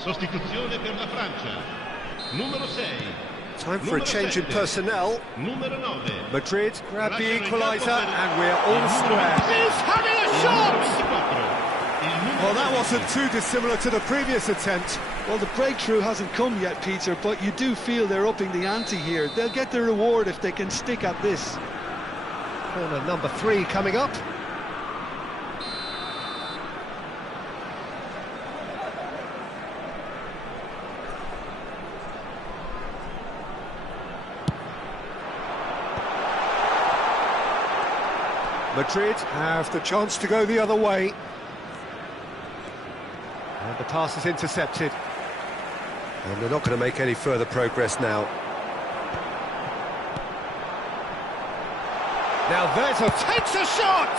Sostituzione per la Francia. Numero 6. Time for a change in personnel. Numero 9. Madrid grab the equaliser and we're all square. He's having a shot! Well, that wasn't too dissimilar to the previous attempt. Well, the breakthrough hasn't come yet, Peter, but you do feel they're upping the ante here. They'll get the reward if they can stick at this. Corner number 3 coming up. Madrid have the chance to go the other way. And the pass is intercepted. And they're not going to make any further progress now. Now there's takes a shot!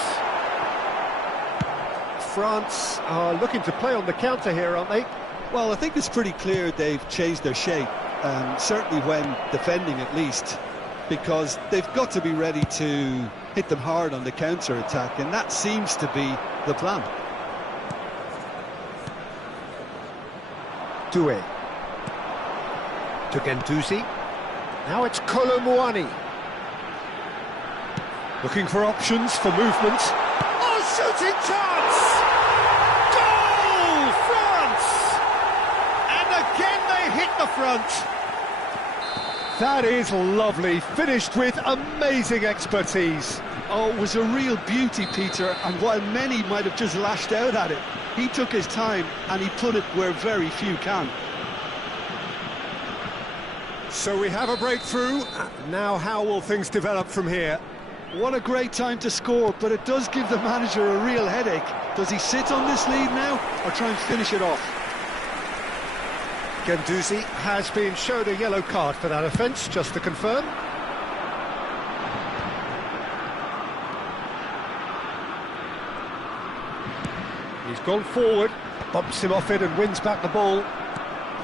France are looking to play on the counter here, aren't they? Well, I think it's pretty clear they've changed their shape, certainly when defending at least, because they've got to be ready to hit them hard on the counter-attack, and that seems to be the plan. Doué. To Guendouzi. Now it's Colomouani. Looking for options for movement. Oh, shooting chance! Goal! France! And again they hit the front. That is lovely, finished with amazing expertise. Oh, it was a real beauty, Peter, and while many might have just lashed out at it, he took his time and he put it where very few can. So we have a breakthrough. Now how will things develop from here? What a great time to score, but it does give the manager a real headache. Does he sit on this lead now, or try and finish it off? Guendouzi has been shown a yellow card for that offence, just to confirm. He's gone forward, bumps him off it and wins back the ball.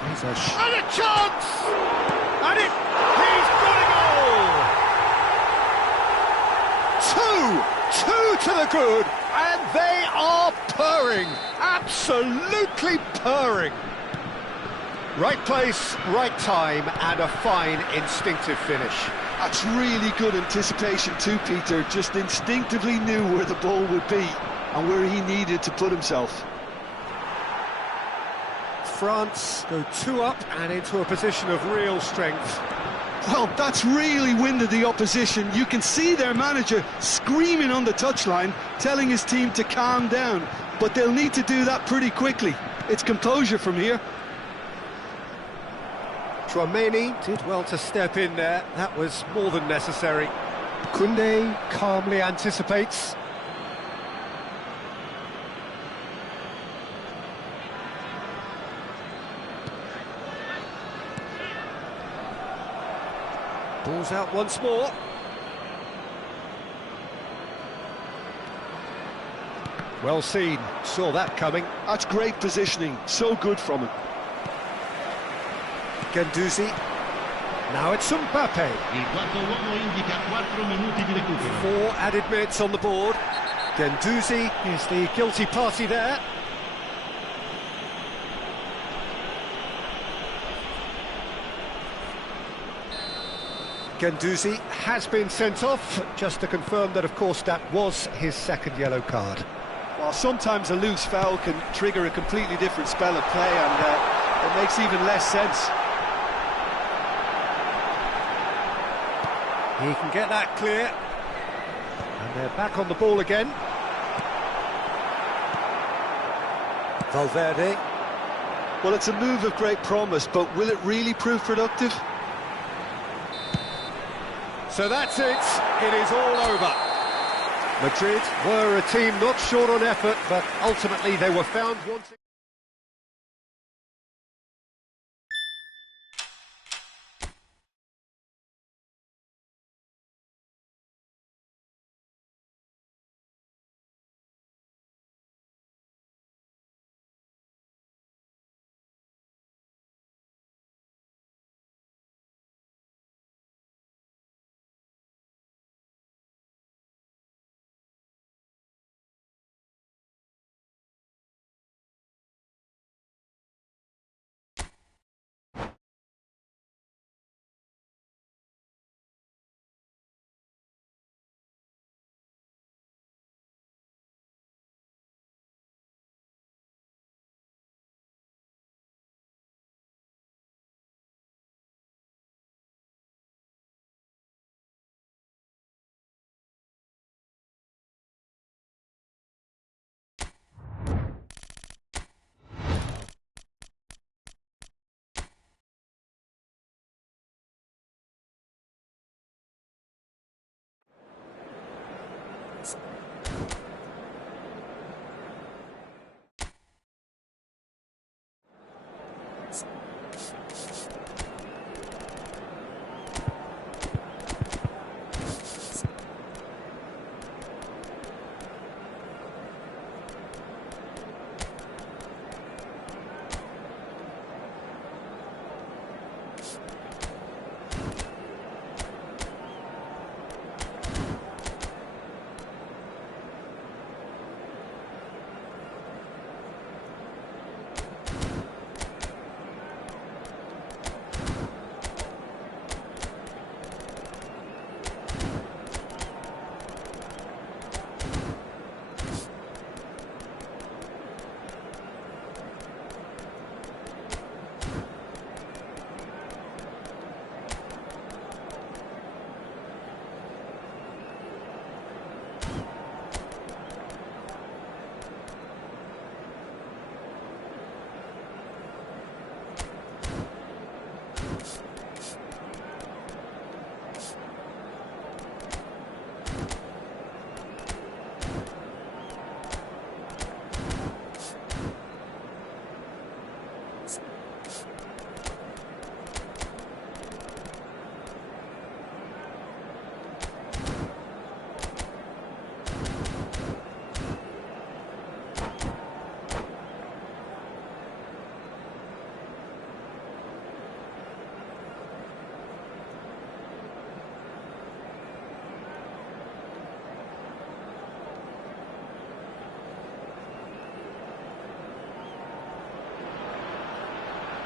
He's and a chance! And he's got a goal! Two to the good, and they are purring, absolutely purring. Right place, right time, and a fine instinctive finish. That's really good anticipation too, Peter. Just instinctively knew where the ball would be and where he needed to put himself. France go 2 up and into a position of real strength. Well, that's really winded the opposition. You can see their manager screaming on the touchline, telling his team to calm down, but they'll need to do that pretty quickly. It's composure from here. Tchouaméni did well to step in there. That was more than necessary. Koundé calmly anticipates. Ball's out once more. Well seen, saw that coming. That's great positioning, so good from him. Guendouzi. Now it's Mbappe. Il quarto uomo indica 4 minuti di recupero. 4 added minutes on the board. Guendouzi is the guilty party there. Guendouzi has been sent off, just to confirm that, of course, that was his second yellow card. Well, sometimes a loose foul can trigger a completely different spell of play, and it makes even less sense. He can get that clear. And they're back on the ball again. Valverde. Well, it's a move of great promise, but will it really prove productive? So that's it. It is all over. Madrid were a team not short on effort, but ultimately they were found wanting.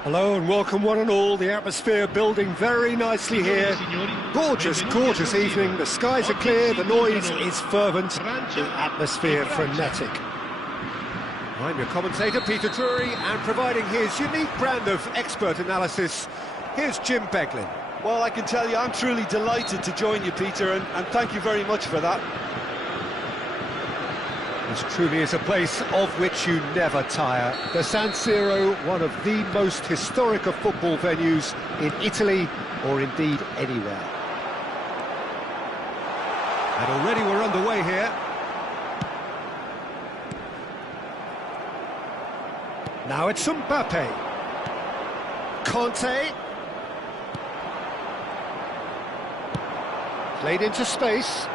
Hello and welcome one and all. The atmosphere building very nicely here. Gorgeous, gorgeous evening. The skies are clear, the noise is fervent, the atmosphere frenetic. I'm your commentator, Peter Drury, and providing his unique brand of expert analysis, here's Jim Beglin. Well, I can tell you, I'm truly delighted to join you, Peter, and thank you very much for that. This truly is a place of which you never tire. The San Siro, one of the most historic of football venues in Italy, or indeed anywhere. And already we're underway here. Now it's Mbappe. Conte. Played into space.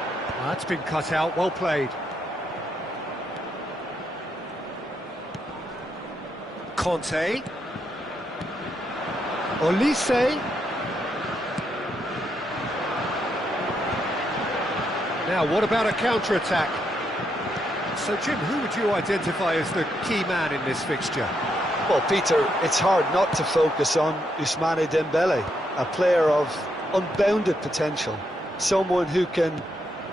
That's been cut out, well played. Conte. Olise. Now, what about a counter-attack? So, Jim, who would you identify as the key man in this fixture? Well, Peter, it's hard not to focus on Ousmane Dembele, a player of unbounded potential, someone who can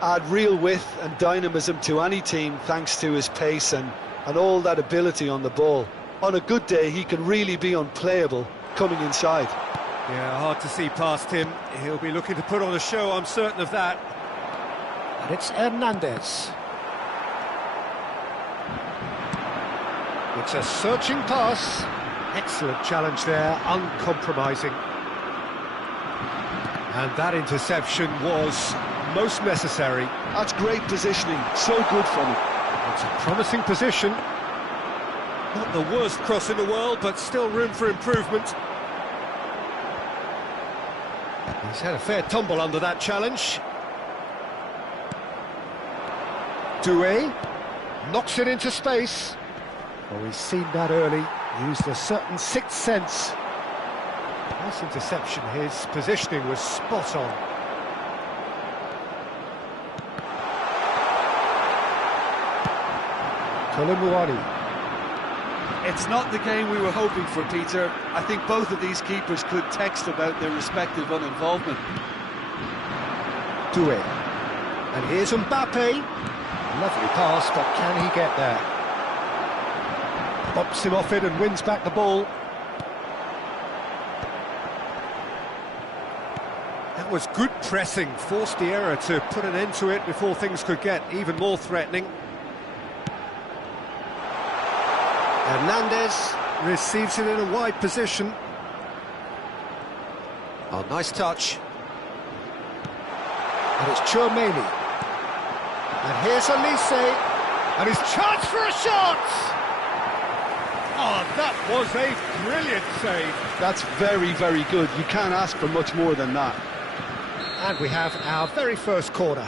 add real width and dynamism to any team thanks to his pace and all that ability on the ball. On a good day, he can really be unplayable coming inside. Yeah, hard to see past him. He'll be looking to put on a show, I'm certain of that. And it's Hernandez. It's a searching pass. Excellent challenge there, uncompromising. And that interception was most necessary. That's great positioning, so good from him. It's a promising position. Not the worst cross in the world, but still room for improvement. He's had a fair tumble under that challenge. Doué knocks it into space. Oh, he's seen that early, used a certain sixth sense. Nice interception, his positioning was spot on. Koulibaly. It's not the game we were hoping for, Peter. I think both of these keepers could text about their respective uninvolvement. Doué. And here's Mbappe. Lovely pass, but can he get there? Bumps him off it and wins back the ball. That was good pressing, forced the error to put an end to it before things could get even more threatening. Hernandez receives it in a wide position. Oh, nice touch. And it's Tchouaméni. And here's Olise. And his chance for a shot! Oh, that was a brilliant save. That's very, very good. You can't ask for much more than that. And we have our very first corner.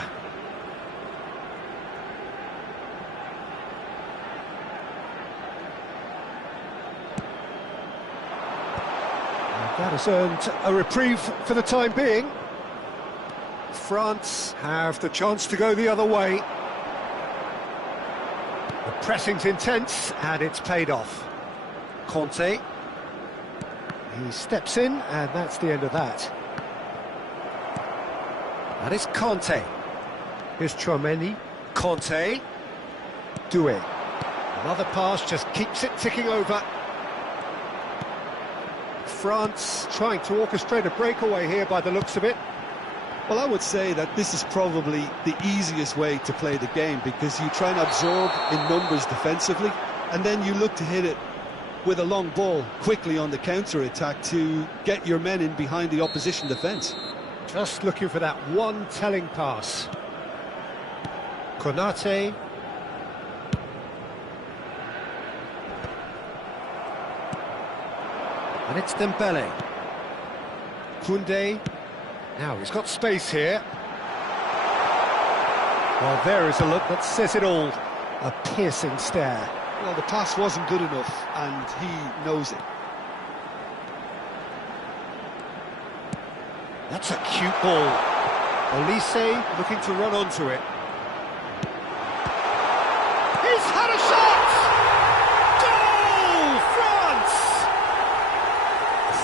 That has earned a reprieve for the time being. France have the chance to go the other way. The pressing's intense, and it's paid off. Conte. He steps in, and that's the end of that. That is Conte. Here's Chouameni. Conte. Doué. Another pass just keeps it ticking over. France trying to orchestrate a breakaway here by the looks of it. Well, I would say that this is probably the easiest way to play the game, because you try and absorb in numbers defensively, and then you look to hit it with a long ball quickly on the counter-attack to get your men in behind the opposition defence. Just looking for that one telling pass. Konate. And it's Dembele. Koundé. Now he's got space here. Well, there is a look that says it all. A piercing stare. Well, the pass wasn't good enough, and he knows it. That's a cute ball. Olise looking to run onto it. He's had a shot! Goal! France!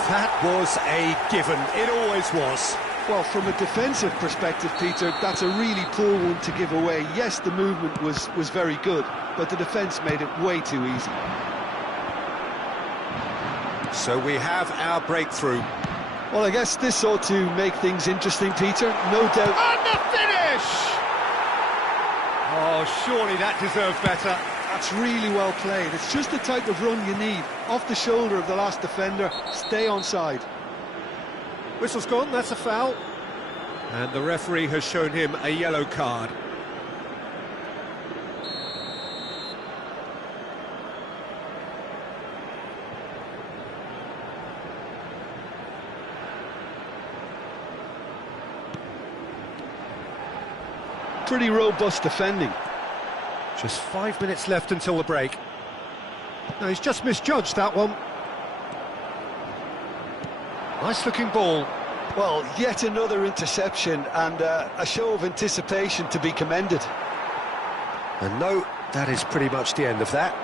That was a given. It always was. Well, from a defensive perspective, Peter, that's a really poor one to give away. Yes, the movement was very good, but the defence made it way too easy. So we have our breakthrough. Well, I guess this ought to make things interesting, Peter, no doubt. And the finish! Oh, surely that deserved better. That's really well played. It's just the type of run you need. Off the shoulder of the last defender, stay onside. Whistle's gone, that's a foul. And the referee has shown him a yellow card. Pretty robust defending. Just 5 minutes left until the break. No, he's just misjudged that one. Nice looking ball. Well, yet another interception, and a show of anticipation to be commended. And no, that is pretty much the end of that.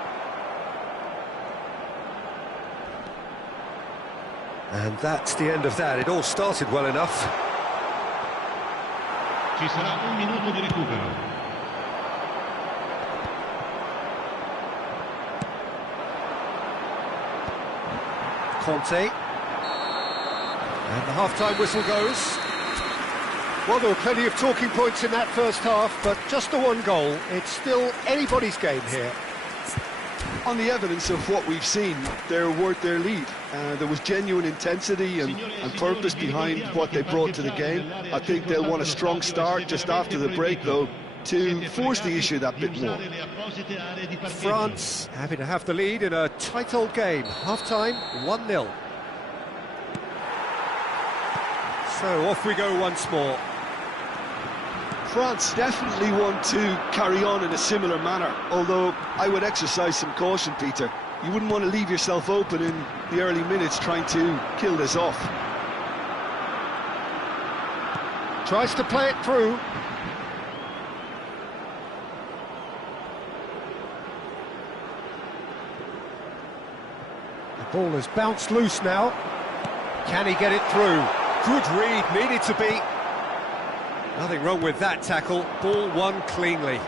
And that's the end of that. It all started well enough. Ci sarà un minuto di recupero. Conte. And the half-time whistle goes. Well, there were plenty of talking points in that first half, but just the one goal. It's still anybody's game here. On the evidence of what we've seen, they're worth their lead. There was genuine intensity and purpose behind what they brought to the game. I think they'll want a strong start just after the break, though, to force the issue that bit more. France happy to have the lead in a tight old game. Half-time, 1-0. So off we go once more. France definitely want to carry on in a similar manner, although I would exercise some caution, Peter. You wouldn't want to leave yourself open in the early minutes trying to kill this off. Tries to play it through. The ball has bounced loose now. Can he get it through? Good read, needed to be. Nothing wrong with that tackle. Ball won cleanly.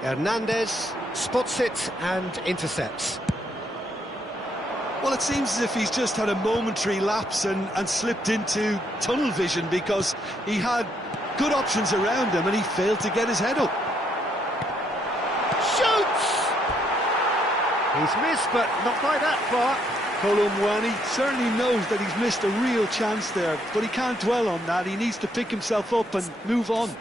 Hernandez spots it and intercepts. Well, it seems as if he's just had a momentary lapse and slipped into tunnel vision, because he had good options around him and he failed to get his head up. Shoots! He's missed, but not by that far. Kolo Muani certainly knows that he's missed a real chance there, but he can't dwell on that. He needs to pick himself up and move on.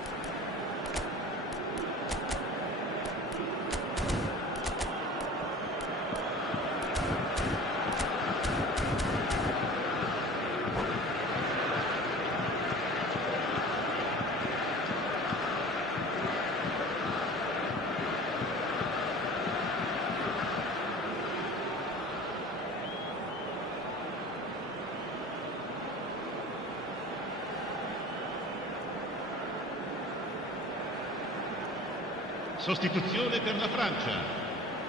Sostituzione per la Francia.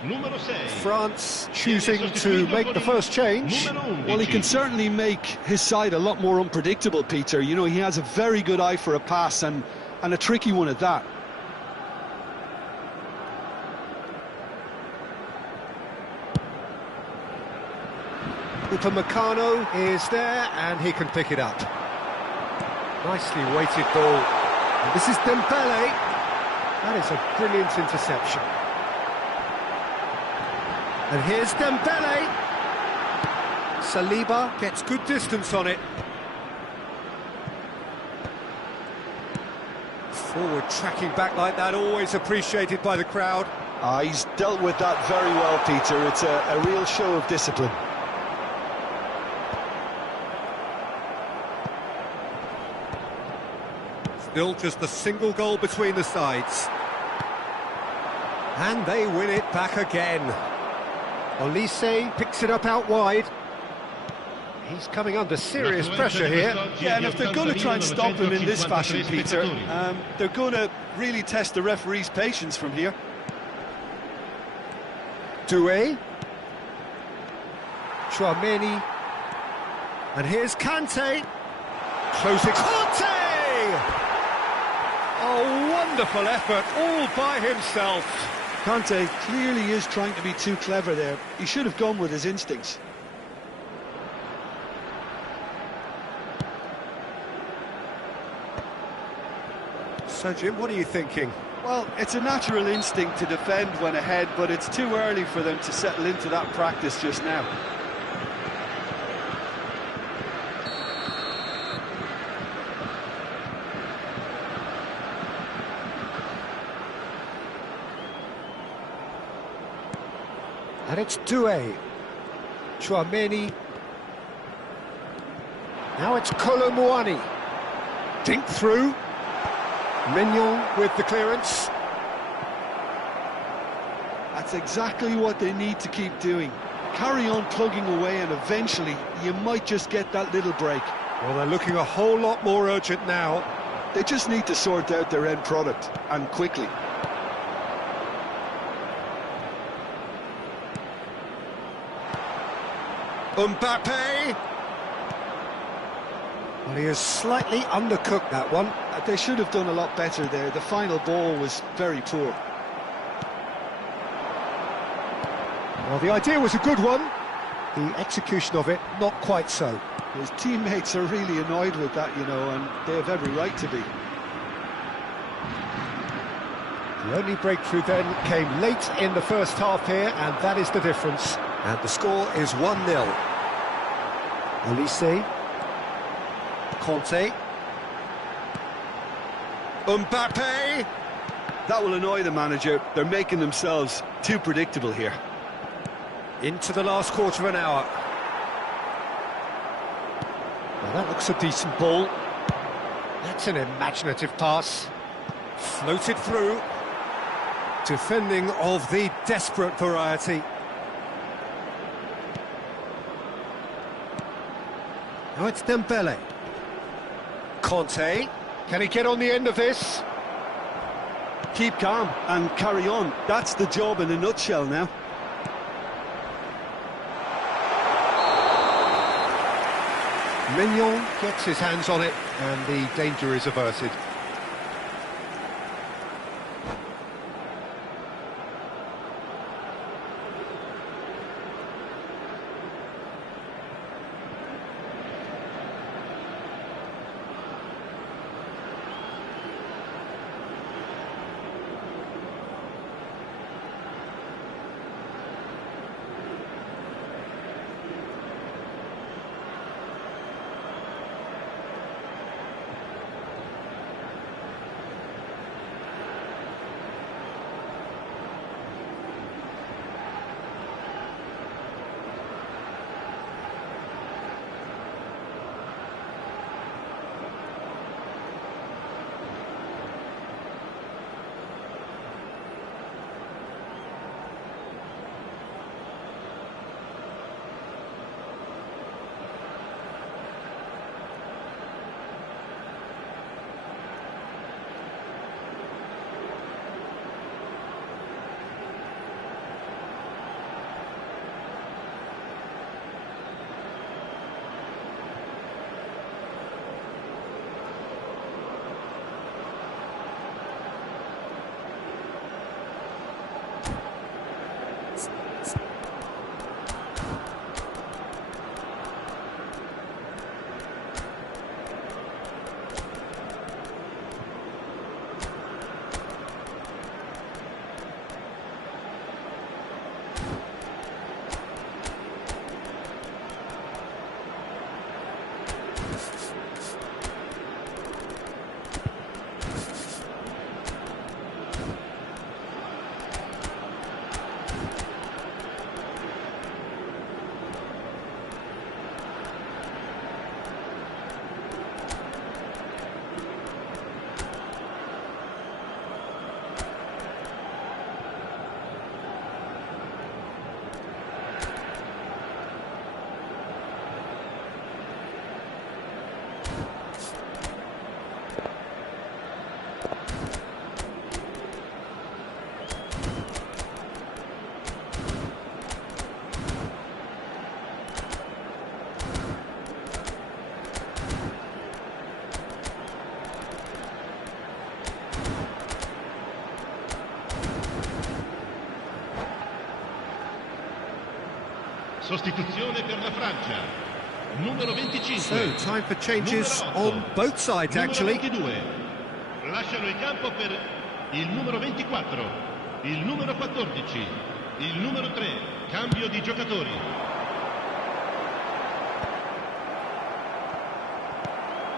Numero 6. France choosing to make the first change. Well, he can certainly make his side a lot more unpredictable, Peter. You know, he has a very good eye for a pass and a tricky one at that. Upamecano is there and he can pick it up. Nicely weighted ball. And this is Dembele. That is a brilliant interception. And here's Dembele. Saliba gets good distance on it. Forward tracking back like that, always appreciated by the crowd. He's dealt with that very well, Peter. It's a real show of discipline. Still just a single goal between the sides. And they win it back again. Olise picks it up out wide. He's coming under serious pressure here. Yeah, and if they're going to try and stop him in this fashion, Peter, they're going to really test the referee's patience from here. Doué. Chouameni. And here's Kante. Closing. Kante! A wonderful effort, all by himself. Kante clearly is trying to be too clever there. He should have gone with his instincts. So, Jim, what are you thinking? Well, it's a natural instinct to defend when ahead, but it's too early for them to settle into that practice just now. And it's Doué. Chouameni. Now it's Kolo Muani. Dink through. Mignon with the clearance. That's exactly what they need to keep doing. Carry on plugging away and eventually you might just get that little break. Well, they're looking a whole lot more urgent now. They just need to sort out their end product, and quickly. Mbappe. Well, he has slightly undercooked that one. They should have done a lot better there. The final ball was very poor. Well, the idea was a good one. The execution of it, not quite so. His teammates are really annoyed with that, you know, and they have every right to be. The only breakthrough then came late in the first half here, and that is the difference. And the score is 1-0. Olise. Kante. Mbappe. That will annoy the manager. They're making themselves too predictable here. Into the last quarter of an hour. Well, that looks a decent ball. That's an imaginative pass. Floated through. Defending of the desperate variety. Now it's Dembele. Kante. Can he get on the end of this? Keep calm and carry on. That's the job in a nutshell now. Mignon gets his hands on it and the danger is averted. Sostituzione per la Francia. Numero 25. So, time for changes on both sides, actually. Numero 22. Lasciano il campo per il numero 24, il numero 14, il numero 3. Cambio di giocatori.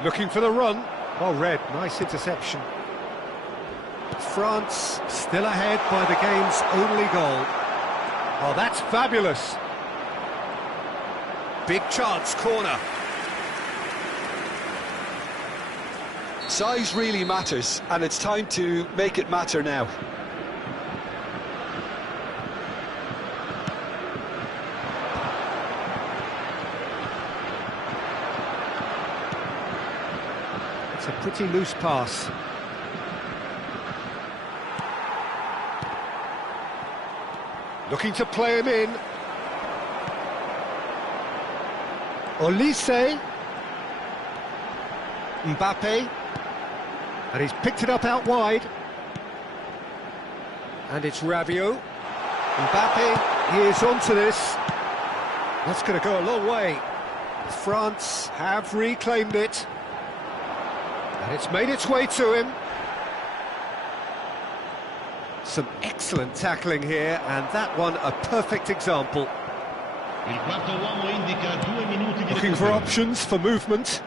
Looking for the run. Well read, nice interception. France still ahead by the game's only goal. Oh, that's fabulous. Big chance, corner. Size really matters, and it's time to make it matter now. It's a pretty loose pass. Looking to play him in. Olise. Mbappe. And he's picked it up out wide. And it's Rabiot. Mbappe, he is onto this. That's going to go a long way. France have reclaimed it. And it's made its way to him. Some excellent tackling here, and that one a perfect example. Il quarto uomo indica 2 minuti di Looking for recupero. options for movement.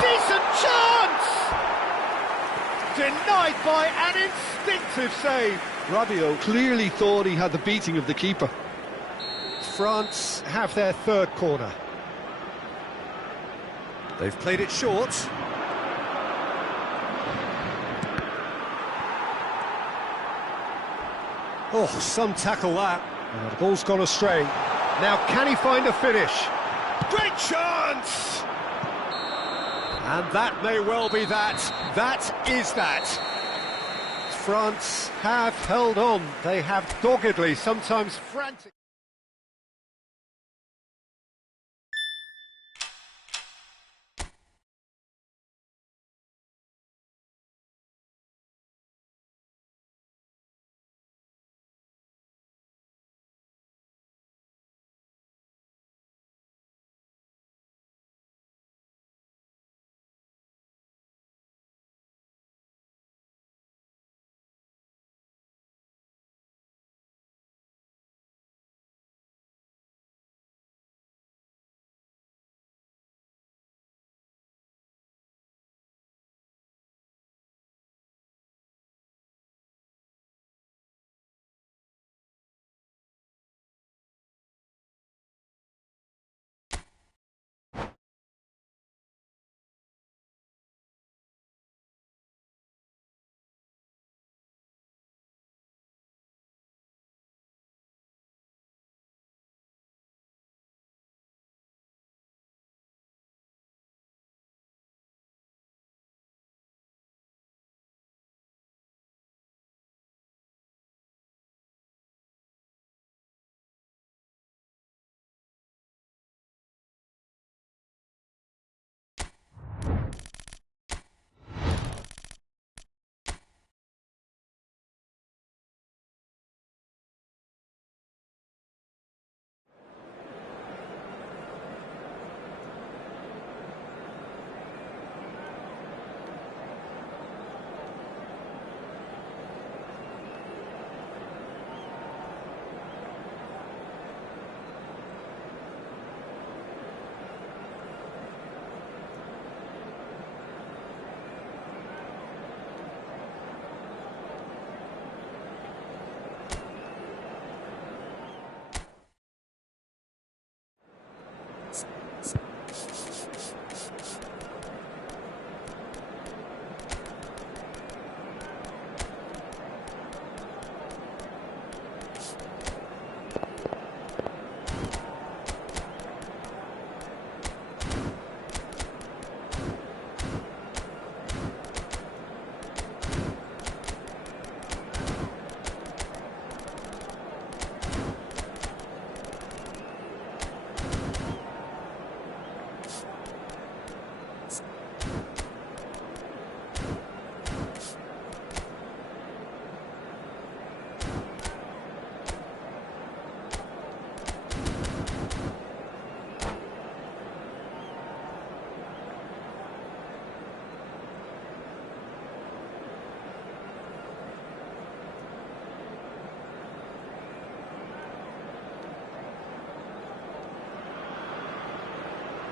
Decent chance! Denied by an instinctive save. Rabiot clearly thought he had the beating of the keeper. France have their third corner. They've played it short. Oh, some tackle that. And the ball's gone astray. Now, can he find a finish? Great chance! And that may well be that. That is that. France have held on. They have doggedly, sometimes frantic.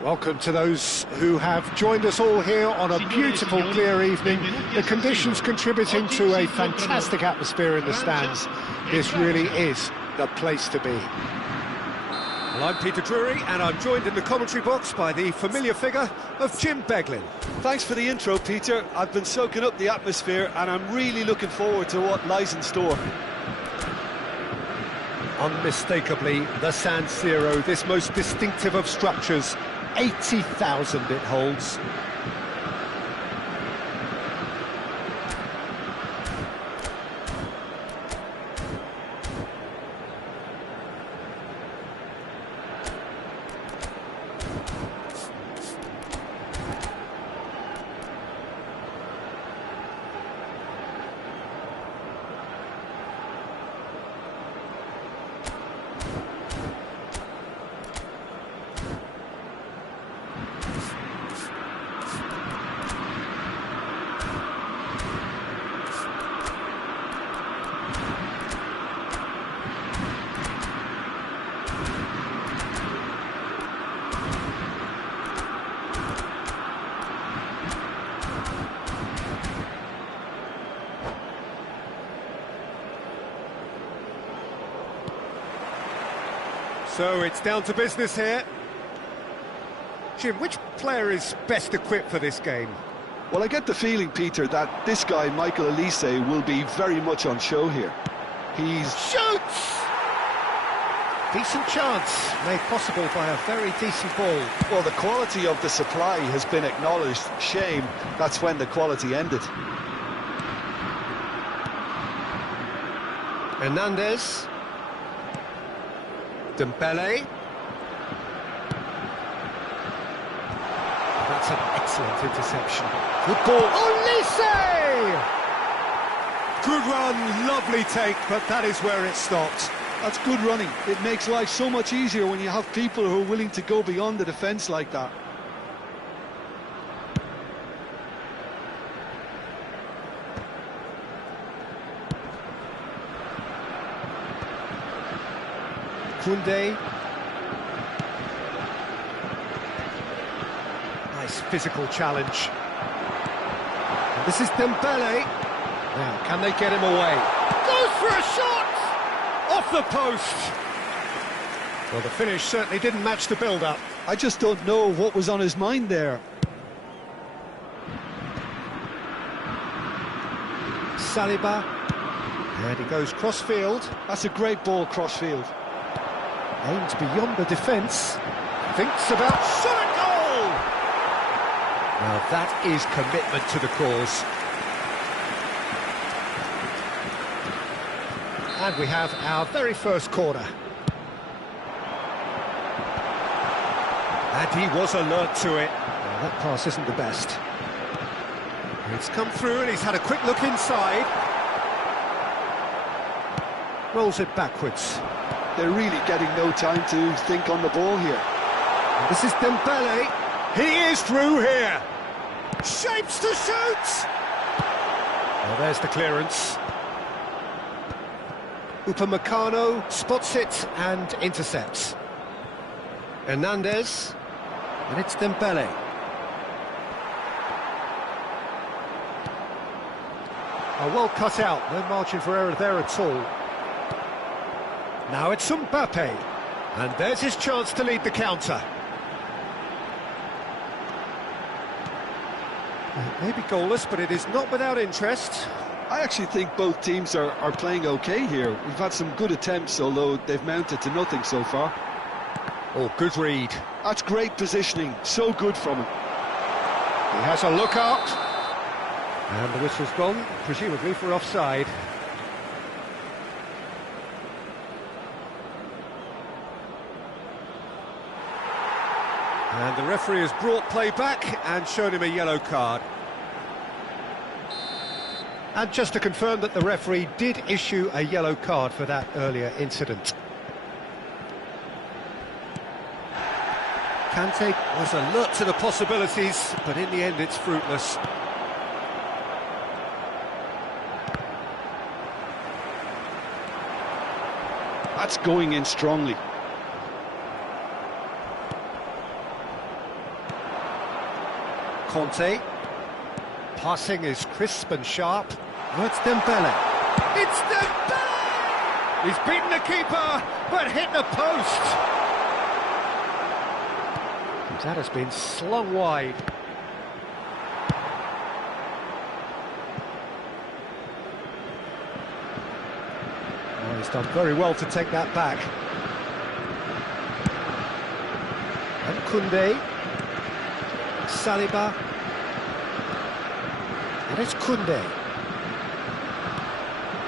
Welcome to those who have joined us all here on a beautiful, clear evening. The conditions contributing to a fantastic atmosphere in the stands. This really is the place to be. Well, I'm Peter Drury, and I'm joined in the commentary box by the familiar figure of Jim Beglin. Thanks for the intro, Peter. I've been soaking up the atmosphere, and I'm really looking forward to what lies in store. Unmistakably, the San Siro, this most distinctive of structures. 80,000 it holds. So it's down to business here. Jim, which player is best equipped for this game? Well, I get the feeling, Peter, that this guy, Michael Elise, will be very much on show here. He's... Shoots! Decent chance, made possible by a very decent ball. Well, the quality of the supply has been acknowledged. Shame, that's when the quality ended. Hernandez. Dembele. That's an excellent interception. Good ball. Olise! Good run, lovely take, but that is where it stopped. That's good running. It makes life so much easier when you have people who are willing to go beyond the defence like that. Koundé. Nice physical challenge. And this is Dembele. Now, can they get him away? Goes for a shot! Off the post! Well, the finish certainly didn't match the build-up. I just don't know what was on his mind there. Saliba. And he goes cross-field. That's a great ball cross-field. Aims beyond the defence. Thinks about shot at goal! Now that is commitment to the cause. And we have our very first corner. And he was alert to it. Well, that pass isn't the best. It's come through and he's had a quick look inside. Rolls it backwards. They're really getting no time to think on the ball here. And this is Dembele. He is through here. Shapes to shoot! Well, there's the clearance. Upamecano spots it and intercepts. Hernandez. And it's Dembele. Well cut out, no margin for error there at all. Now it's Mbappe, and there's his chance to lead the counter. It may be goalless, but it is not without interest. I actually think both teams are playing okay here. We've had some good attempts, although they've mounted to nothing so far. Oh, good read. That's great positioning, so good from him. He has a look out. And the whistle's gone, presumably for offside. And the referee has brought play back and shown him a yellow card. And just to confirm that the referee did issue a yellow card for that earlier incident. Kante was alert to the possibilities, but in the end it's fruitless. That's going in strongly. Conte. Passing is crisp and sharp. Oh, it's Dembele. It's Dembele! He's beaten the keeper, but hit the post. That has been slung wide. Oh, he's done very well to take that back. And Koundé. Saliba. And it's Koundé.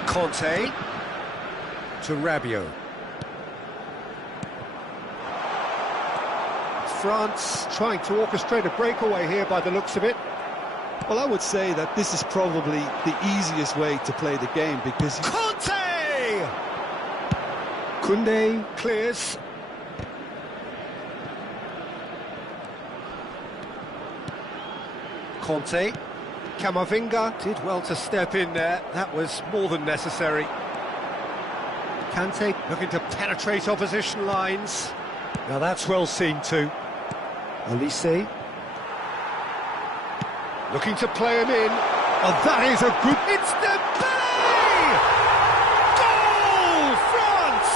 Conte. To Rabiot. France trying to orchestrate a breakaway here by the looks of it. Well, I would say that this is probably the easiest way to play the game because... Conte! Koundé clears. Conte. Camavinga did well to step in there. That was more than necessary. Kante looking to penetrate opposition lines. Now that's well seen too. Olise. Looking to play him in. Oh, that is a good... It's Dembele! Goal, France!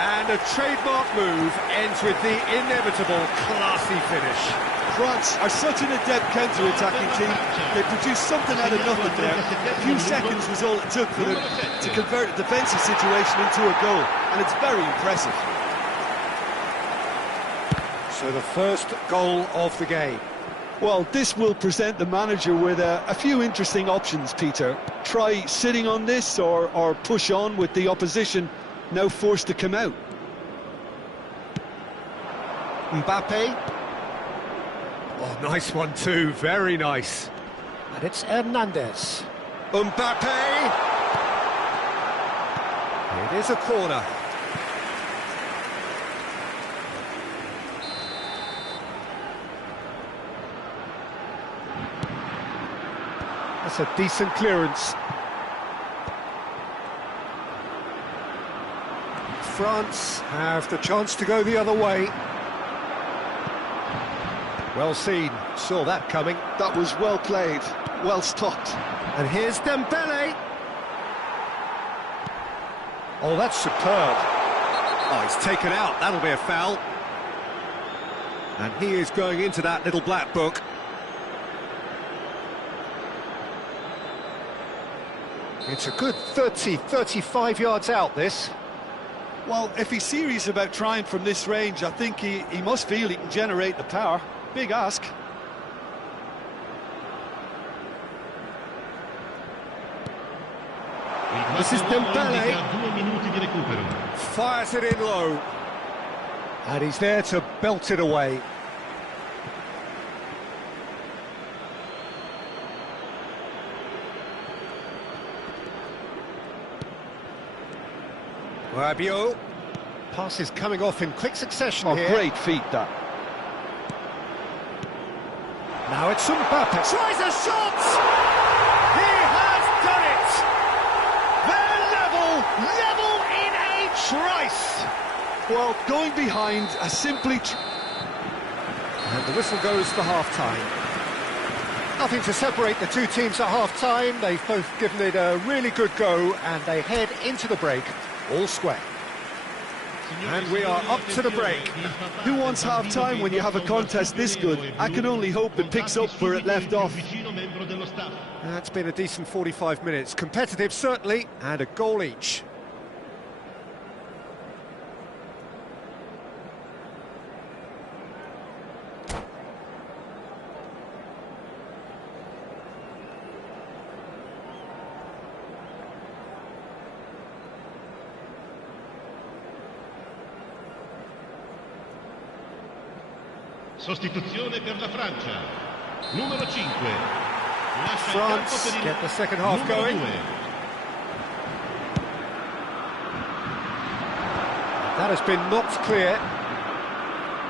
And a trademark move ends with the inevitable classy finish. France are such an adept counter-attacking team. They produced something out of nothing there. A few seconds was all it took for them to convert a defensive situation into a goal, and it's very impressive. So the first goal of the game. Well, this will present the manager with a few interesting options, Peter. Try sitting on this or push on with the opposition now forced to come out. Mbappe. Oh, nice one too, very nice. And it's Hernandez. Mbappe! It is a corner. That's a decent clearance. France have the chance to go the other way. Well seen, saw that coming. That was well played, well stopped. And here's Dembele. Oh, that's superb. Oh, he's taken out, that'll be a foul. And he is going into that little black book. It's a good 30, 35 yards out, this. Well, if he's serious about trying from this range, I think he must feel he can generate the power. Big ask. This is Dembele. Fires it in low. And he's there to belt it away. Rabiot. Pass is coming off in quick succession here. Great feat, that. Now it's Mbappe. Tries a shot! He has done it! They're level in a trice! Well, going behind, simply... And the whistle goes for half-time. Nothing to separate the two teams at half-time. They've both given it a really good go, and they head into the break all square. And we are up to the break. Who wants half-time when you have a contest this good? I can only hope it picks up where it left off. That's been a decent 45 minutes. Competitive, certainly, and a goal each. Sostituzione per la Francia. Numero 5. Lascia France il campo per il get the second half numero going. 2. That has been knocked clear.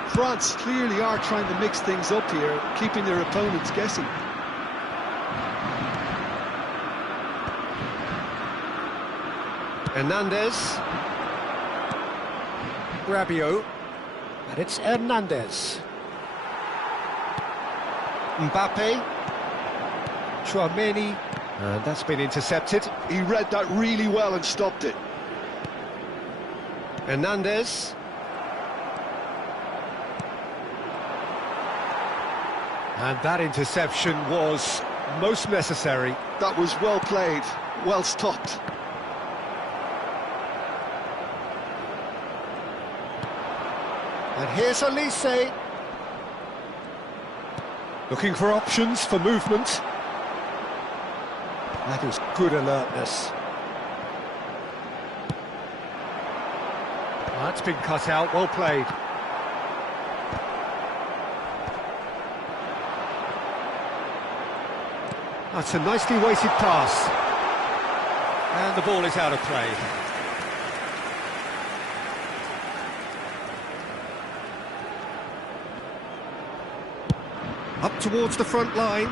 France clearly are trying to mix things up here, keeping their opponents guessing. Hernandez. Rabiot. And it's Hernandez. Mbappe. Chouameni. And that's been intercepted. He read that really well and stopped it. Hernandez. And that interception was most necessary. That was well played, well stopped. And here's Hiiiii. Looking for options for movement. That is good alertness. That's been cut out, well played. That's a nicely weighted pass. And the ball is out of play. Up towards the front line.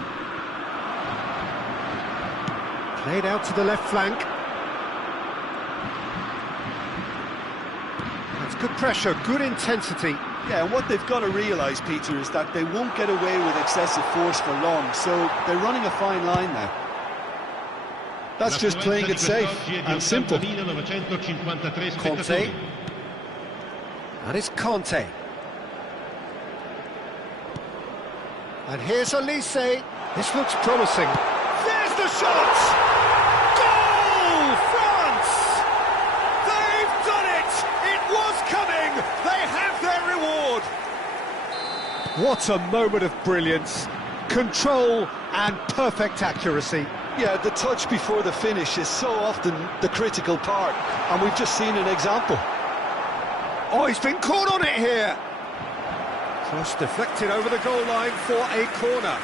Played out to the left flank. That's good pressure, good intensity. Yeah, and what they've got to realise, Peter, is that they won't get away with excessive force for long, so they're running a fine line now. That's just playing it safe and simple. Conte. And it's Conte. And here's Hiiiii. This looks promising. There's the shot! Goal! France! They've done it! It was coming! They have their reward! What a moment of brilliance. Control and perfect accuracy. Yeah, the touch before the finish is so often the critical part, and we've just seen an example. Oh, he's been caught on it here! Cross deflected over the goal line for a corner.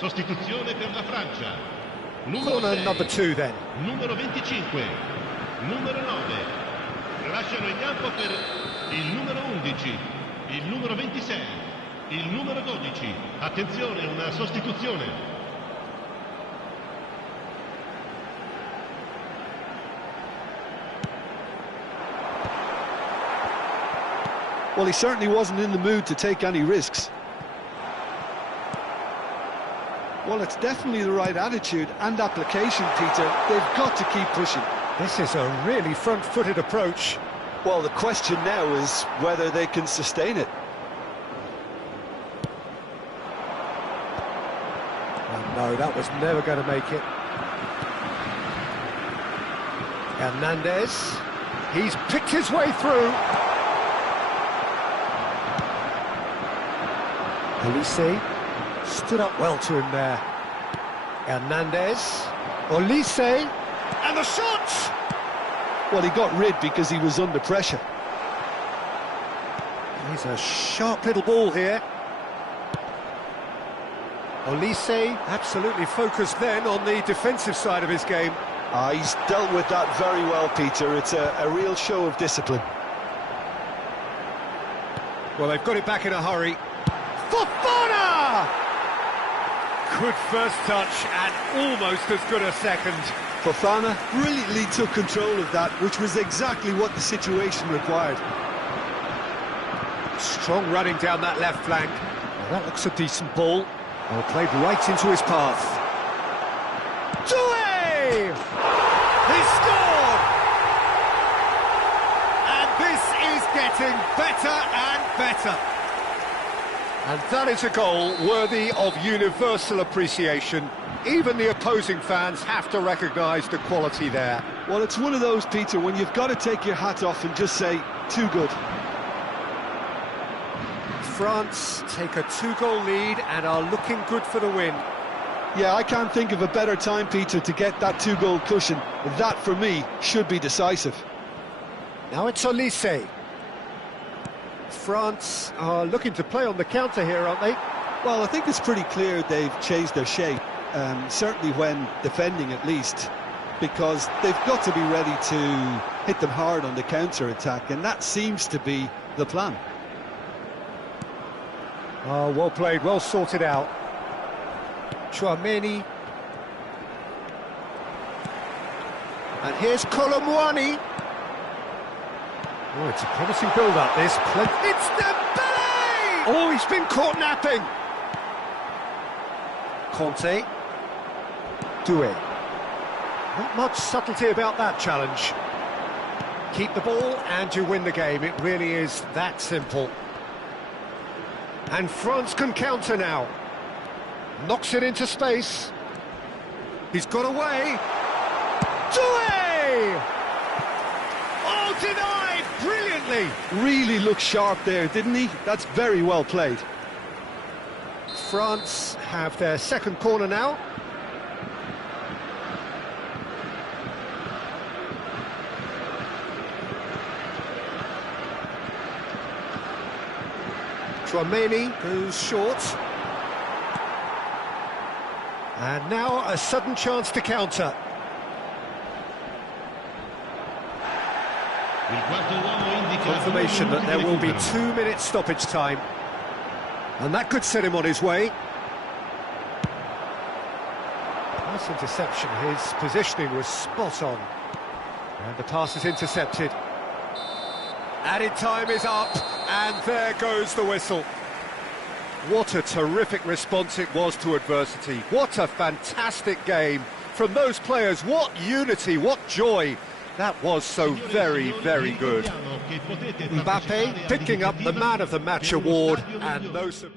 Sostituzione per la Francia. Corner 6, number 2 then. Numero 25, numero 9. Lasciano il campo per il numero 11, il numero 26, il numero 12. Attenzione, una sostituzione. Well, he certainly wasn't in the mood to take any risks. Well, it's definitely the right attitude and application, Peter. They've got to keep pushing. This is a really front-footed approach. Well, the question now is whether they can sustain it. Oh, no, that was never going to make it. Hernandez. He's picked his way through. Hiiiii stood up well to him there. Hernandez. Hiiiii. And the shot! Well, he got rid because he was under pressure. He's a sharp little ball here. Hiiiii absolutely focused then on the defensive side of his game. He's dealt with that very well, Peter. It's a real show of discipline. Well, they've got it back in a hurry. Fofana! Good first touch and almost as good a second. Fofana brilliantly took control of that, which was exactly what the situation required. Strong running down that left flank. Well, that looks a decent ball. Well, played right into his path. Doué! He's getting better and better. And that is a goal worthy of universal appreciation. Even the opposing fans have to recognise the quality there. Well, it's one of those, Peter, when you've got to take your hat off and just say, too good. France take a 2-goal lead and are looking good for the win. Yeah, I can't think of a better time, Peter, to get that 2-goal cushion. That, for me, should be decisive. Now it's Hiiiii. France are looking to play on the counter here, aren't they? Well, I think it's pretty clear they've changed their shape, certainly when defending at least, because they've got to be ready to hit them hard on the counter-attack, and that seems to be the plan. Oh, well played, well sorted out. Chouameni. And here's Colomwani. Oh, it's a promising build-up, this. It's Dembele! Oh, he's been caught napping. Conte. Doué. Not much subtlety about that challenge. Keep the ball and you win the game. It really is that simple. And France can counter now. Knocks it into space. He's got away. Doué! Oh, denied brilliantly. Really looked sharp there, didn't he? That's very well played. France have their second corner now. Chouameni goes short. And now a sudden chance to counter. Confirmation that there will be 2-minute stoppage time. And that could set him on his way. Nice interception, his positioning was spot on. And the pass is intercepted. Added time is up, and there goes the whistle. What a terrific response it was to adversity. What a fantastic game from those players. What unity, what joy. That was so very, very good. Mbappe picking up the Man of the Match award, and no surprise.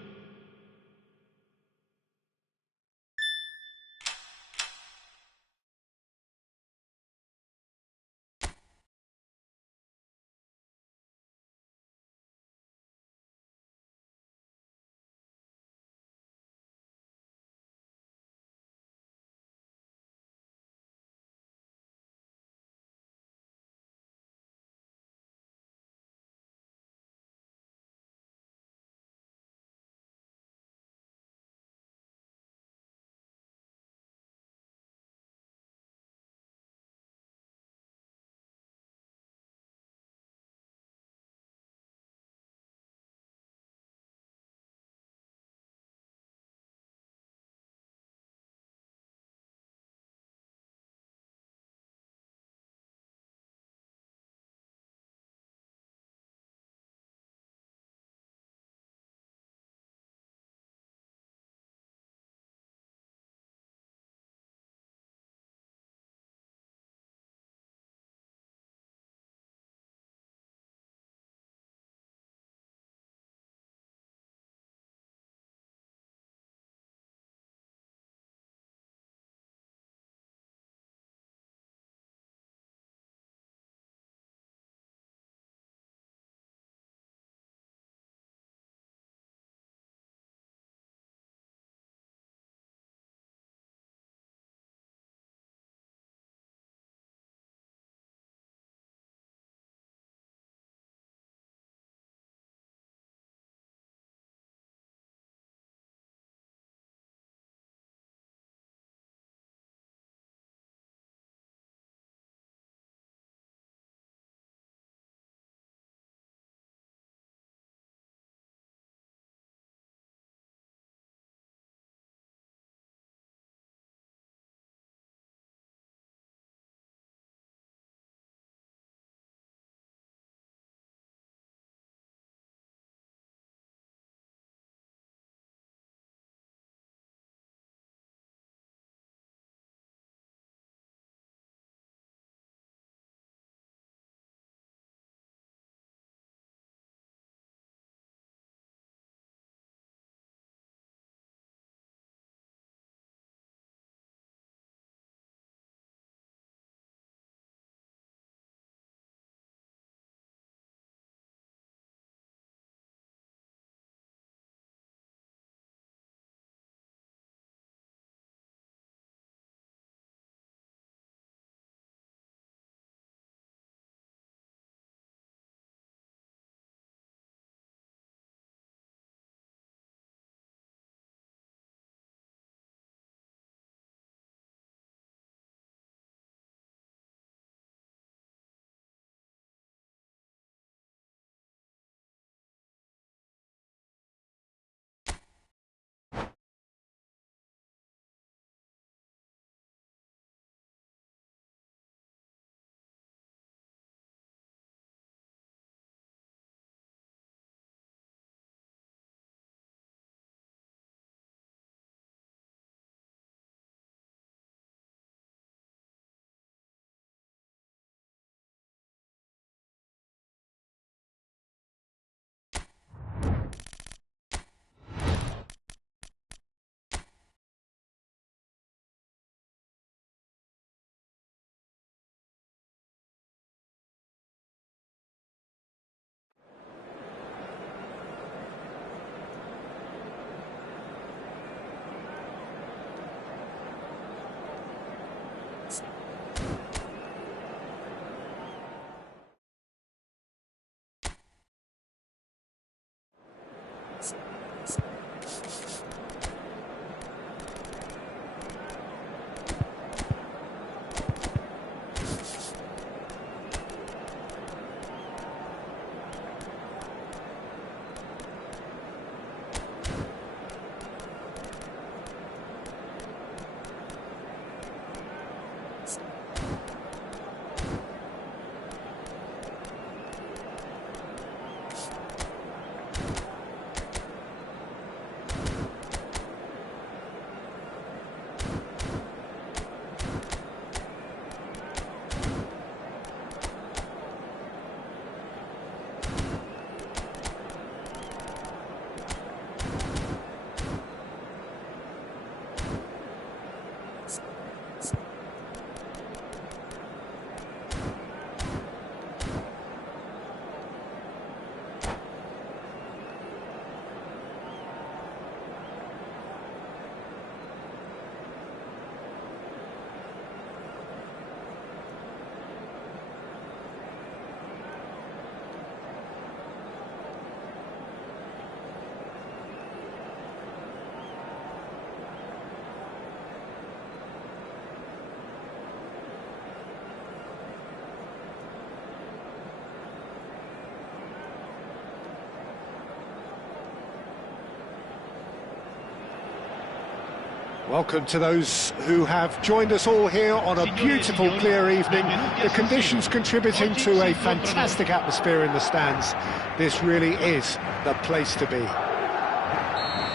Welcome to those who have joined us all here on a beautiful, clear evening. The conditions contributing to a fantastic atmosphere in the stands. This really is the place to be.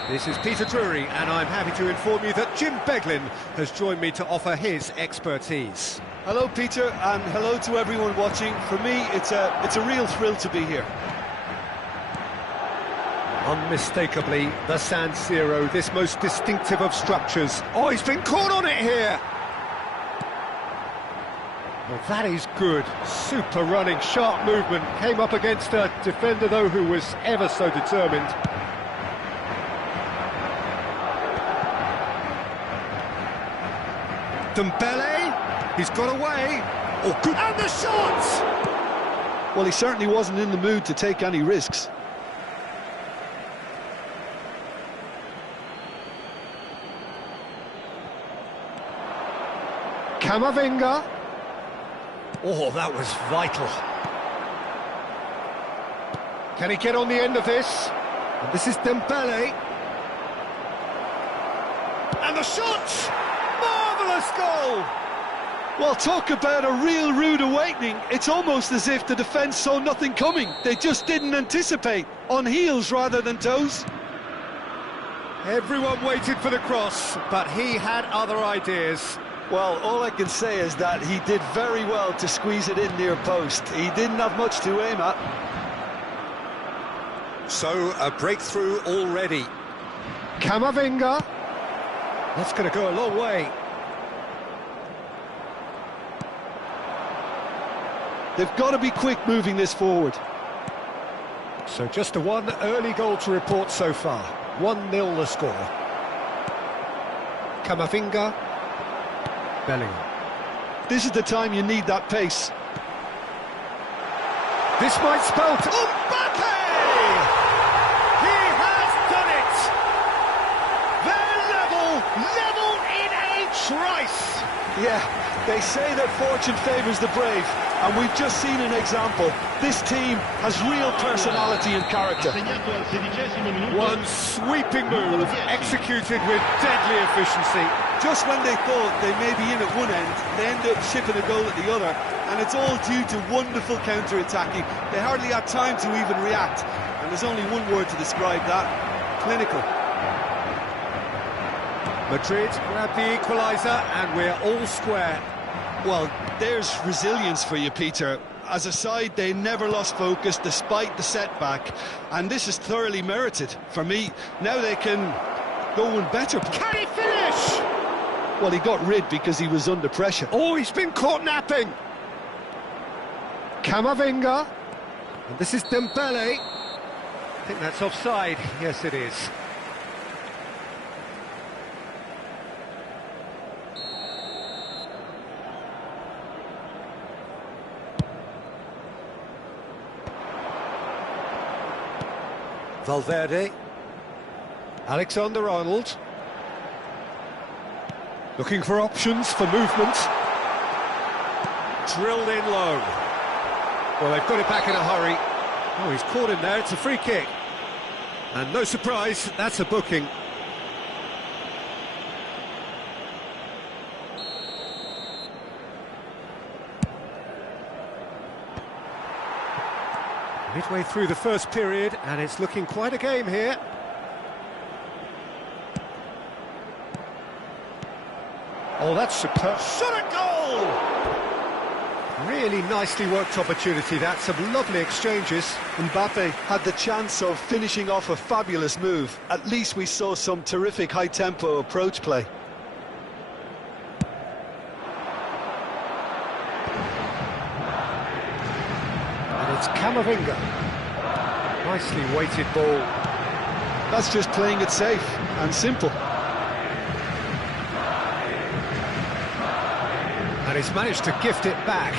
This is Peter Drury, and I'm happy to inform you that Jim Beglin has joined me to offer his expertise. Hello, Peter, and hello to everyone watching. For me, it's a real thrill to be here. Unmistakably, the San Siro, this most distinctive of structures. Oh, he's been caught on it here! Well, that is good. Super running, sharp movement. Came up against a defender, though, who was ever so determined. Dembele, he's got away. Oh, good. And the shot! Well, he certainly wasn't in the mood to take any risks. Camavinga. Oh, that was vital. Can he get on the end of this? And this is Dembele. And the shot! Marvellous goal! Well, talk about a real rude awakening. It's almost as if the defence saw nothing coming. They just didn't anticipate. On heels rather than toes. Everyone waited for the cross, but he had other ideas. Well, all I can say is that he did very well to squeeze it in near post. He didn't have much to aim at. So, a breakthrough already. Camavinga. That's going to go a long way. They've got to be quick moving this forward. So just a one early goal to report so far. 1-0 the score. Camavinga. Bellingham. This is the time you need that pace. This might spell... Mbappe! He has done it! They're level in a trice! Yeah, they say that fortune favours the brave, and we've just seen an example. This team has real personality and character. One sweeping move, executed with deadly efficiency. Just when they thought they may be in at one end, they end up shipping a goal at the other, and it's all due to wonderful counter-attacking. They hardly had time to even react, and there's only one word to describe that: clinical. Madrid grab the equaliser, and we're all square. Well, there's resilience for you, Peter. As a side, they never lost focus despite the setback, and this is thoroughly merited. For me, now they can go one better. Can he finish? Well, he got rid because he was under pressure. Oh, he's been caught napping. Camavinga. And this is Dembele. I think that's offside. Yes, it is. Valverde. Alexander-Arnold. Looking for options for movement. Drilled in low. Well, they've got it back in a hurry. Oh, he's caught him there. It's a free kick. And no surprise, that's a booking. Midway through the first period, and it's looking quite a game here. Oh, that's superb. Shot at goal! Really nicely worked opportunity, that. Some lovely exchanges. Mbappe had the chance of finishing off a fabulous move. At least we saw some terrific high-tempo approach play. And it's Camavinga. Nicely weighted ball. That's just playing it safe and simple. And he's managed to gift it back.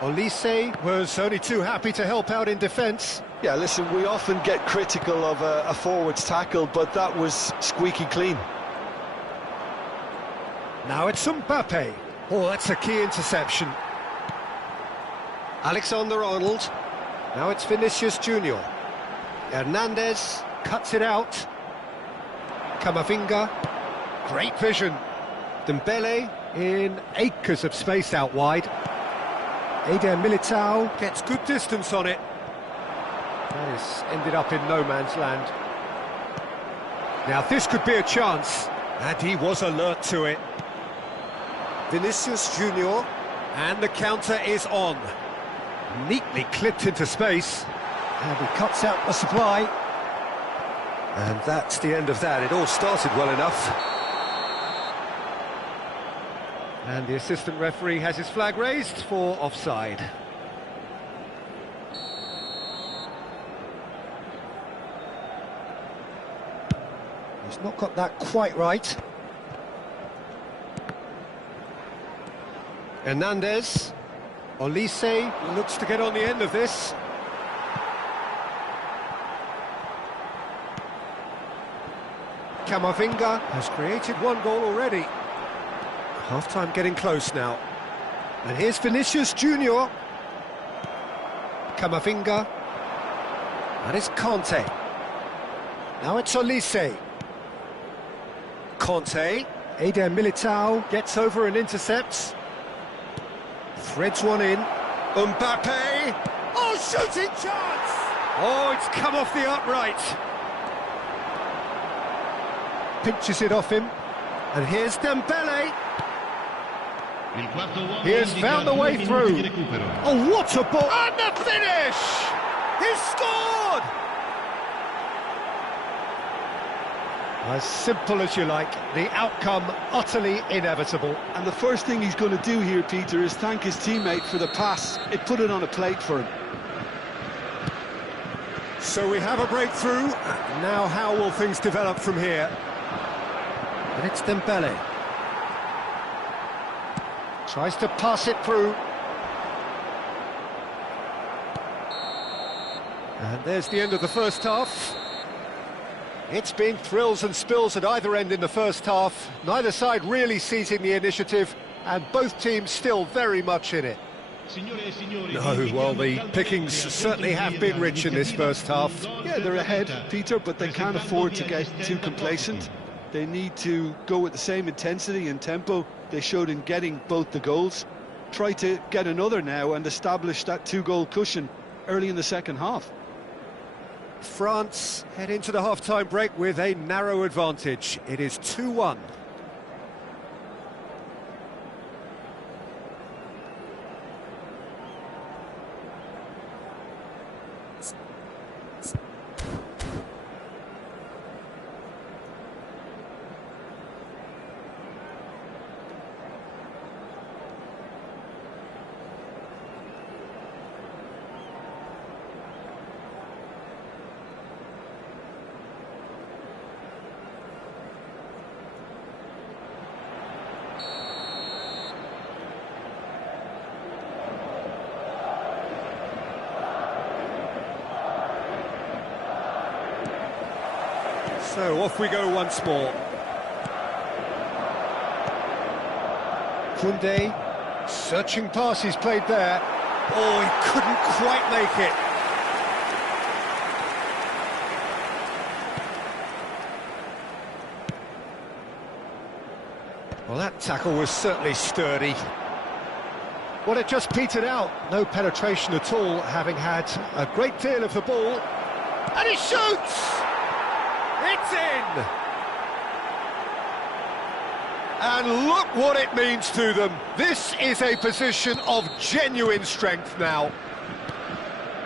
Olise was only too happy to help out in defence. Yeah, listen, we often get critical of a forward's tackle, but that was squeaky clean. Now it's Mbappe. Oh, that's a key interception. Alexander-Arnold. Now it's Vinicius Junior. Hernandez cuts it out. Camavinga. Great vision. Dembele in acres of space out wide. Eder Militao gets good distance on it. That has ended up in no man's land. Now this could be a chance, and he was alert to it. Vinicius Junior, and the counter is on. Neatly clipped into space, and he cuts out the supply. And that's the end of that. It all started well enough. And the assistant referee has his flag raised for offside. He's not got that quite right. Hernandez. Olise looks to get on the end of this. Camavinga has created one goal already. Half-time getting close now. And here's Vinicius Junior. Camavinga. That is Conte. Now it's Olise. Conte. Eder Militao gets over and intercepts. Threads one in. Mbappe. Oh, shooting chance! Oh, it's come off the upright. Pinches it off him. And here's Dembele. He has found the way through. Oh, what a ball! And the finish! He scored! As simple as you like, the outcome utterly inevitable. And the first thing he's going to do here, Peter, is thank his teammate for the pass. It put it on a plate for him. So we have a breakthrough. Now how will things develop from here? And it's Dembele. Tries to pass it through. And there's the end of the first half. It's been thrills and spills at either end in the first half. Neither side really seizing the initiative, and both teams still very much in it. No, well, the pickings certainly have been rich in this first half. Yeah, they're ahead, Peter, but they can't afford to get too complacent. They need to go with the same intensity and tempo they showed in getting both the goals. Try to get another now and establish that two-goal cushion early in the second half. France head into the half-time break with a narrow advantage. It is 2-1. So off we go once more. Koundé, searching pass he's played there. Oh, he couldn't quite make it. Well, that tackle was certainly sturdy. Well, it just petered out. No penetration at all, having had a great deal of the ball. And he shoots! It's in! And look what it means to them. This is a position of genuine strength now.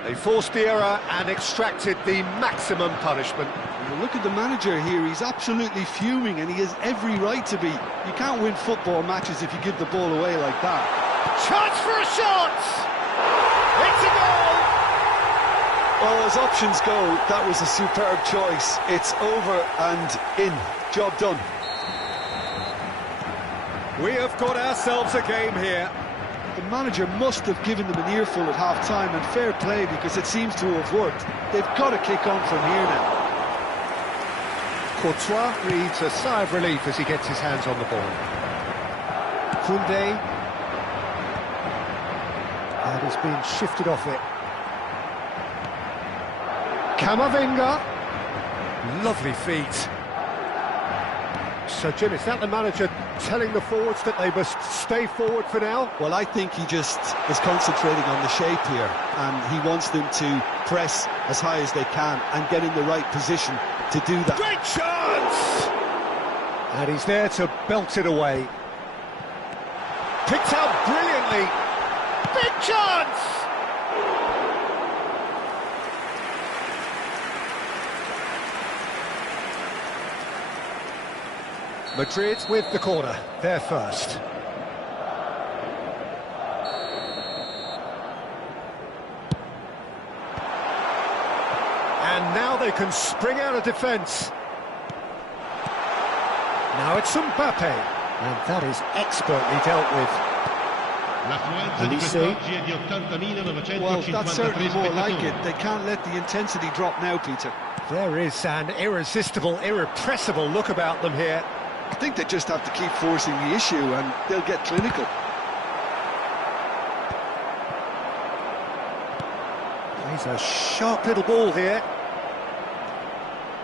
They forced the error and extracted the maximum punishment. Well, look at the manager here. He's absolutely fuming, and he has every right to be. You can't win football matches if you give the ball away like that. Chance for a shot! It's a goal! Well, as options go, that was a superb choice. It's over and in. Job done. We have got ourselves a game here. The manager must have given them an earful at half-time, and fair play, because it seems to have worked. They've got to kick on from here now. Courtois breathes a sigh of relief as he gets his hands on the ball. Koundé. And he's been shifted off it. Camavinga. Lovely feet. So, Jim, is that the manager telling the forwards that they must stay forward for now? Well, I think he just is concentrating on the shape here, and he wants them to press as high as they can and get in the right position to do that. Great chance! And he's there to belt it away. Picked out brilliantly. Big chance! Madrid with the corner, they're first. And now they can spring out of defence. Now it's Mbappe, and that is expertly dealt with. L'affluenza di quest'oggi è di 80.953 Well, that's certainly more like spettatori. it. They can't let the intensity drop now, Peter. There is an irresistible, irrepressible look about them here. I think they just have to keep forcing the issue and they'll get clinical. Plays a sharp little ball here.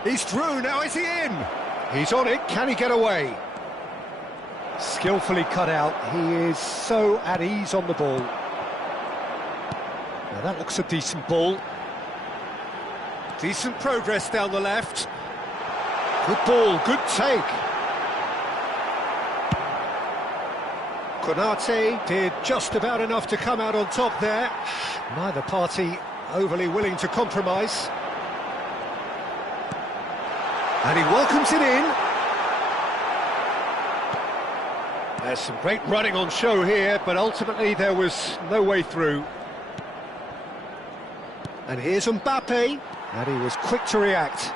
He's through, now is he in? He's on it, can he get away? Skillfully cut out, he is so at ease on the ball. Now that looks a decent ball. Decent progress down the left. Good ball, good take. Konate did just about enough to come out on top there. Neither party overly willing to compromise. And he welcomes it in. There's some great running on show here, but ultimately there was no way through. And here's Mbappe, and he was quick to react.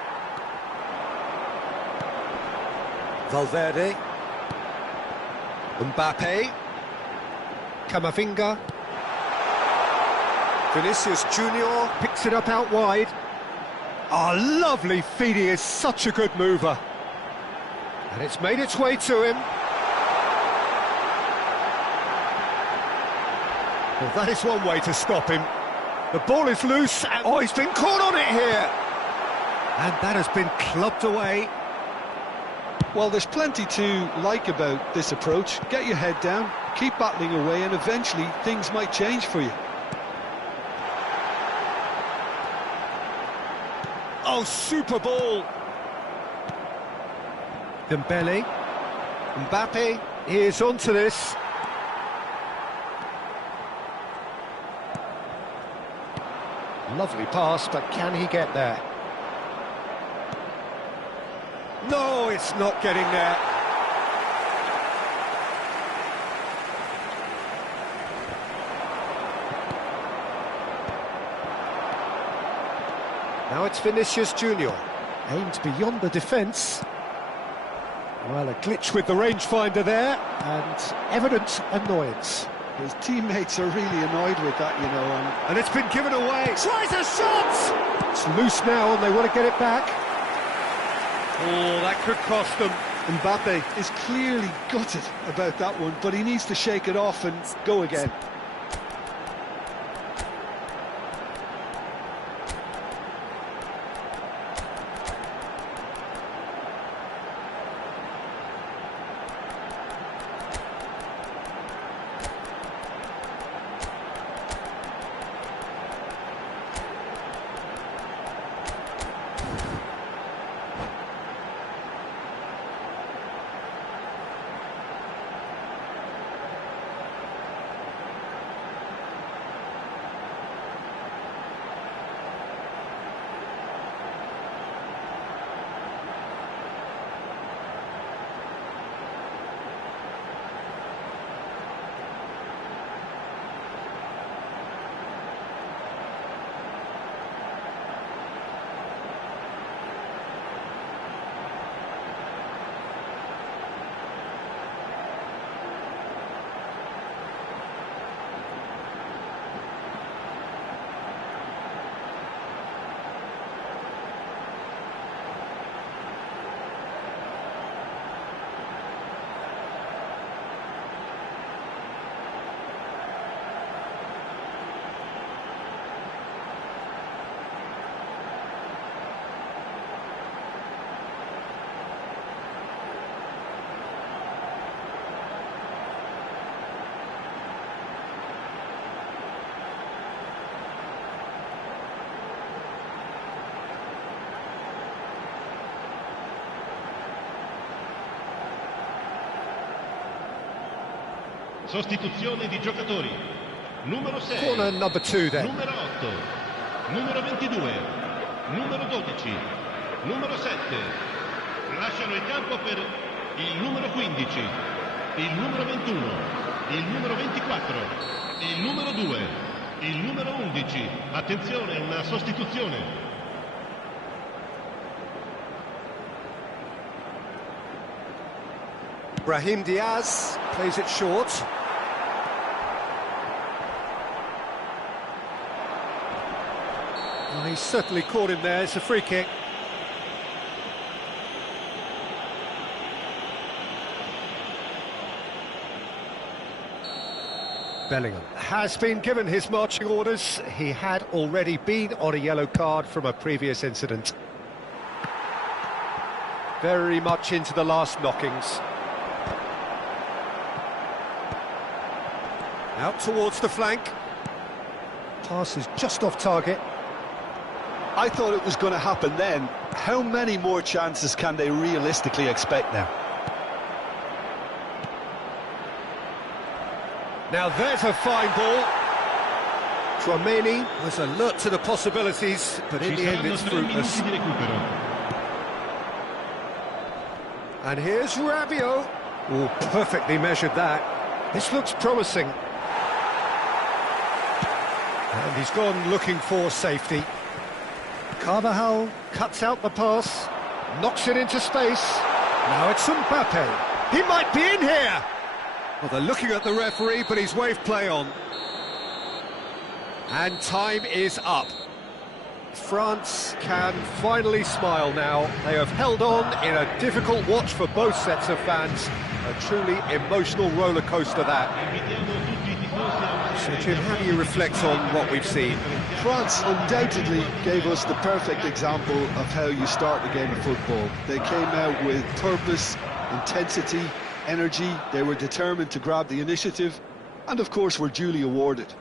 Valverde. Mbappe. Camavinga. Vinicius Junior picks it up out wide. Oh, lovely feet, he is such a good mover. And it's made its way to him. Well, that is one way to stop him. The ball is loose, and oh, he's been caught on it here. And that has been clubbed away. Well, there's plenty to like about this approach. Get your head down, keep battling away, and eventually things might change for you. Oh, super ball. Dembele. Mbappe is onto this. Lovely pass, but can he get there? No, it's not getting there. Now it's Vinicius Junior. Aimed beyond the defence. Well, a glitch with the rangefinder there, and evident annoyance. His teammates are really annoyed with that, you know. And it's been given away. Tries a shot! It's loose now, and they want to get it back. Oh, that could cost them. Mbappe is clearly gutted about that one, but he needs to shake it off and go again. Sostituzione di giocatori. Numero 6. Corner number 2 then. Numero 8. Numero 22. Numero 12. Numero 7. Lasciano il campo per il numero 15. Il numero 21. Il numero 24. Il numero 2. Il numero 11. Attenzione, una sostituzione. Brahim Diaz plays it short. Well, he's certainly caught him there. It's a free kick. Bellingham has been given his marching orders. He had already been on a yellow card from a previous incident. Very much into the last knockings. Out towards the flank. Pass is just off target. I thought it was going to happen then. How many more chances can they realistically expect now? Now there's a fine ball. Tchouaméni was alert to the possibilities, but in the end it's fruitless. And here's Rabiot. Oh, perfectly measured that. This looks promising. And he's gone looking for safety. Carvajal cuts out the pass, knocks it into space. Now it's Mbappe. He might be in here! Well, they're looking at the referee, but he's waved play on. And time is up. France can finally smile now. They have held on in a difficult watch for both sets of fans. A truly emotional roller coaster that. So Jim, how do you reflect on what we've seen? France undoubtedly gave us the perfect example of how you start a game of football. They came out with purpose, intensity, energy. They were determined to grab the initiative, and of course were duly awarded.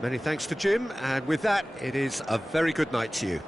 Many thanks to Jim, and with that, it is a very good night to you.